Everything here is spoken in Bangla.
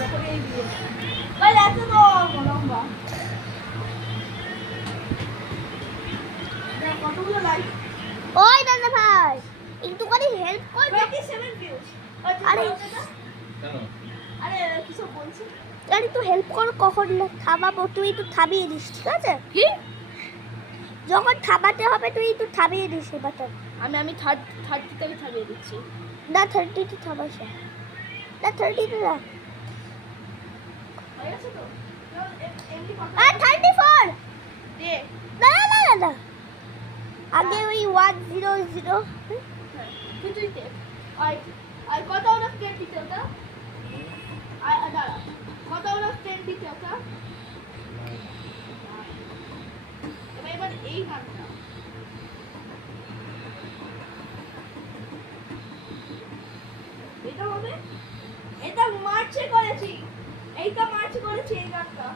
তখন এই দিয়ে ভাই এত তো লম্বা কতগুলো লাইক ওই দাদা ভাই একটুখানি হেল্প কর 27 ভিউজ আরে কেন? আরে কিছু বলছি আরে একটু হেল্প কর কখন থামাবো তুই একটু থামিয়ে দিস ঠিক আছে কি যখন থামাতে হবে তুই একটু থামিয়ে দিস এবারটা আমি 30 থেকে থামিয়ে দিচ্ছি না 30 তে থামাস না 30 তে না হয়ে গেছে তো এমনি কথা আর 34 দে না না না না আগে ওই 100 তুই দে আর কত হলো 10 দিতে ওটা আর দাঁড়া কত হলো 10 দিতে ওটা এবার এই গানটা এটা হবে এটা মার্চে করেছি এইটা মার্চে করেছি এই গানটা